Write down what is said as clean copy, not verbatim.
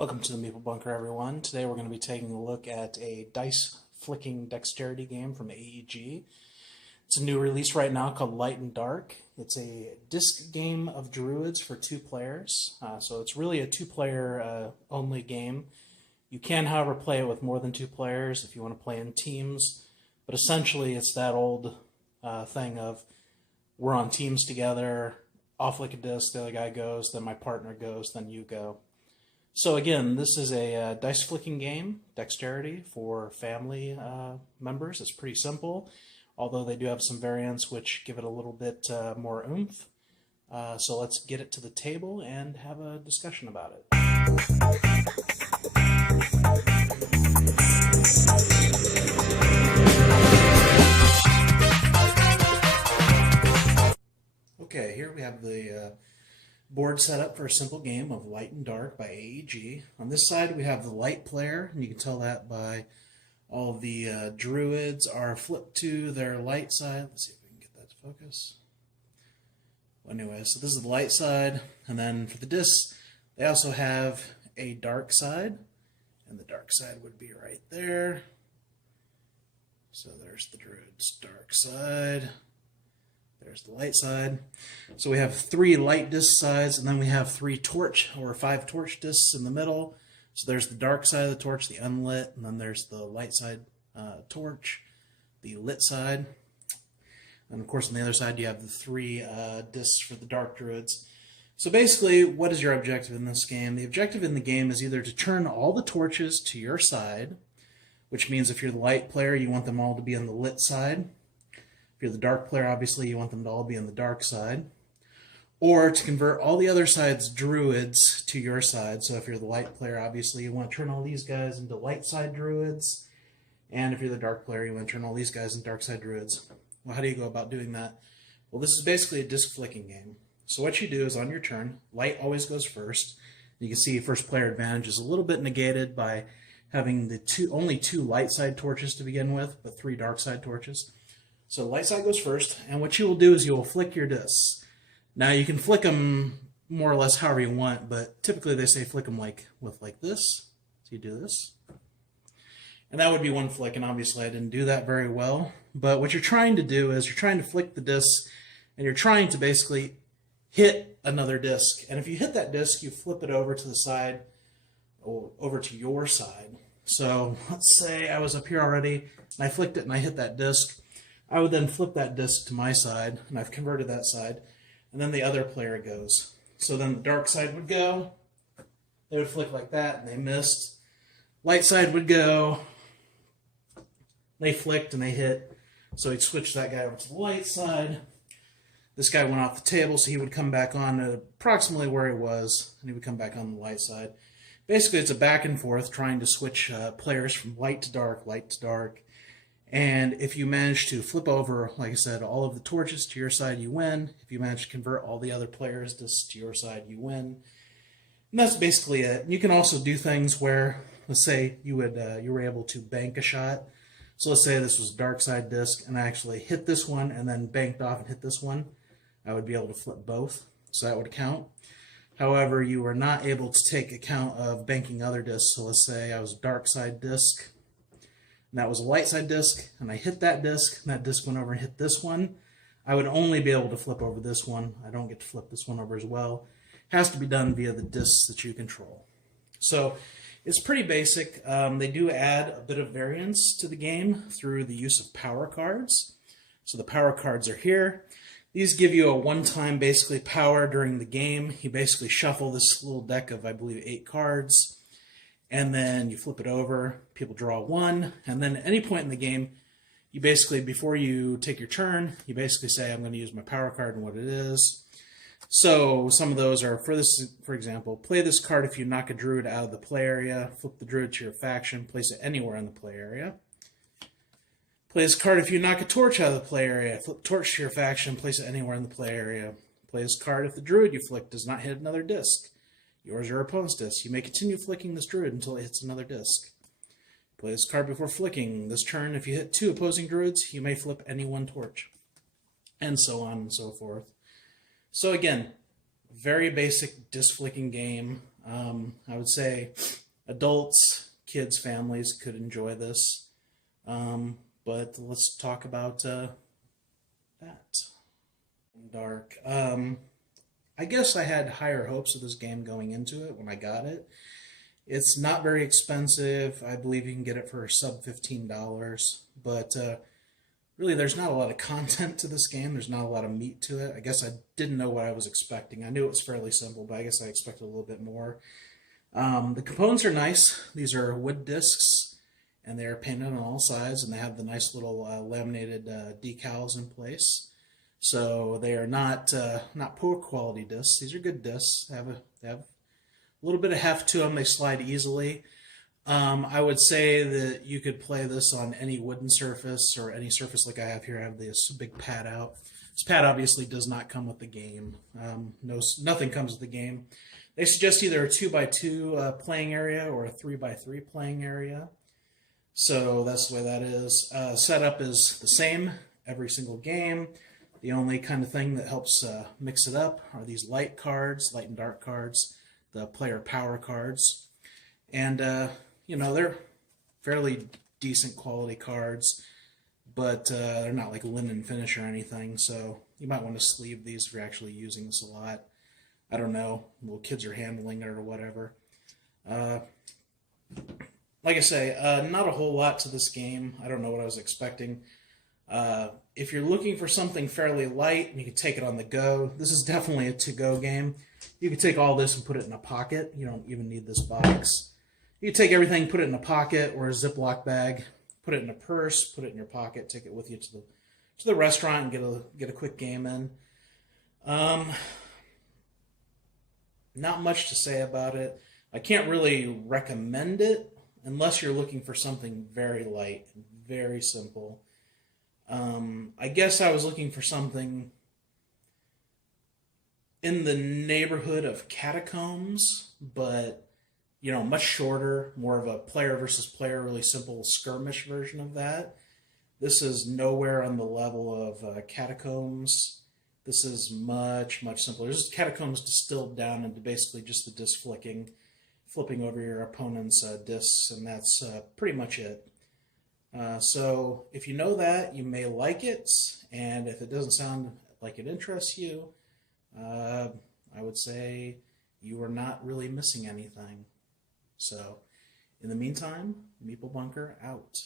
Welcome to the Meeple Bunker, everyone. Today we're going to be taking a look at a dice flicking dexterity game from AEG. It's a new release right now called Light and Dark. It's a disc game of druids for 2 players, so it's really a 2-player only game. You can, however, play it with more than 2 players if you want to play in teams, but essentially it's that old thing of we're on teams together, I'll flick a disc, the other guy goes, then my partner goes, then you go. So again, this is a dice flicking game, dexterity, for family members. It's pretty simple, although they do have some variants which give it a little bit more oomph. So let's get it to the table and have a discussion about it. Okay, here we have the board set up for a simple game of Light and Dark by AEG. On this side we have the light player, and you can tell that by all of the druids are flipped to their light side. Let's see if we can get that to focus. Well, anyway, so this is the light side, and then for the discs they also have a dark side, and the dark side would be right there. So there's the druid's dark side. There's the light side. So we have 3 light disc sides, and then we have 5 torch discs in the middle. So there's the dark side of the torch, the unlit, and then there's the light side torch, the lit side. And of course on the other side you have the 3 discs for the dark druids. So basically, what is your objective in this game? The objective in the game is either to turn all the torches to your side, which means if you're the light player, you want them all to be on the lit side. If you're the dark player, obviously you want them to all be on the dark side. Or to convert all the other side's druids to your side. So if you're the light player, obviously you want to turn all these guys into light side druids. And if you're the dark player, you want to turn all these guys into dark side druids. Well, how do you go about doing that? Well, this is basically a disc flicking game. So what you do is on your turn, light always goes first. You can see first player advantage is a little bit negated by having the only 2 light side torches to begin with, but 3 dark side torches. So light side goes first, and what you will do is you will flick your discs. Now you can flick them more or less however you want, but typically they say flick them like this. So you do this. And that would be one flick, and obviously I didn't do that very well. But what you're trying to do is you're trying to flick the discs, and you're trying to basically hit another disc. And if you hit that disc, you flip it over to the side, or over to your side. So let's say I was up here already, and I flicked it and I hit that disc. I would then flip that disc to my side, and I've converted that side, and then the other player goes. So then the dark side would go, they would flick like that, and they missed. Light side would go, they flicked and they hit, so he'd switch that guy over to the light side. This guy went off the table, so he would come back on to approximately where he was, and he would come back on the light side. Basically, it's a back and forth trying to switch players from light to dark, and if you manage to flip over, like I said, all of the torches to your side, you win. If you manage to convert all the other players to your side, you win. And that's basically it. You can also do things where, let's say you were able to bank a shot. So let's say this was dark side disc, and I actually hit this one and then banked off and hit this one. I would be able to flip both, so that would count. However, you were not able to take account of banking other discs. So let's say I was a dark side disc, and that was a light side disc, and I hit that disc, and that disc went over and hit this one. I would only be able to flip over this one. I don't get to flip this one over as well. It has to be done via the discs that you control. So it's pretty basic. They do add a bit of variance to the game through the use of power cards. So the power cards are here. These give you a one-time basically power during the game. You basically shuffle this little deck of, I believe, 8 cards. And then you flip it over, people draw 1, and then at any point in the game, you basically, before you take your turn, you basically say, I'm going to use my power card and what it is. So some of those are, for example, play this card if you knock a druid out of the play area, flip the druid to your faction, place it anywhere in the play area. Play this card if you knock a torch out of the play area, flip torch to your faction, place it anywhere in the play area. Play this card if the druid you flick does not hit another disc. Yours or your opponent's disc. You may continue flicking this druid until it hits another disc. Play this card before flicking. This turn, if you hit 2 opposing druids, you may flip any 1 torch. And so on and so forth. So again, very basic disc flicking game. I would say adults, kids, families could enjoy this. But let's talk about that. Dark. I guess I had higher hopes of this game going into it when I got it. It's not very expensive. I believe you can get it for sub $15, but really there's not a lot of content to this game. There's not a lot of meat to it. I guess I didn't know what I was expecting. I knew it was fairly simple, but I guess I expected a little bit more. The components are nice. These are wood discs, and they're painted on all sides, and they have the nice little laminated decals in place. So they are not poor quality discs. These are good discs. They have a little bit of heft to them. They slide easily. I would say that you could play this on any wooden surface or any surface like I have here. I have this big pad out. This pad obviously does not come with the game. Nothing comes with the game. They suggest either a 2x2 playing area or a 3x3 playing area. So that's the way that is. Setup is the same every single game. The only kind of thing that helps mix it up are these light cards, light and dark cards, the player power cards. And, you know, they're fairly decent quality cards, but they're not like linen finish or anything. So you might want to sleeve these if you're actually using this a lot. I don't know, little kids are handling it or whatever. Like I say, not a whole lot to this game. I don't know what I was expecting. If you're looking for something fairly light and you can take it on the go, this is definitely a to-go game. You can take all this and put it in a pocket. You don't even need this box. You can take everything, put it in a pocket or a Ziploc bag, put it in a purse, put it in your pocket, take it with you to the restaurant and get a quick game in. Not much to say about it. I can't really recommend it unless you're looking for something very light, very simple. I guess I was looking for something in the neighborhood of Catacombs, but, you know, much shorter, more of a player versus player, really simple skirmish version of that. This is nowhere on the level of Catacombs. This is much, much simpler. This is Catacombs distilled down into basically just the disc flipping over your opponent's discs, and that's pretty much it. So if you know that, you may like it, and if it doesn't sound like it interests you, I would say you are not really missing anything. So in the meantime, Meeple Bunker out.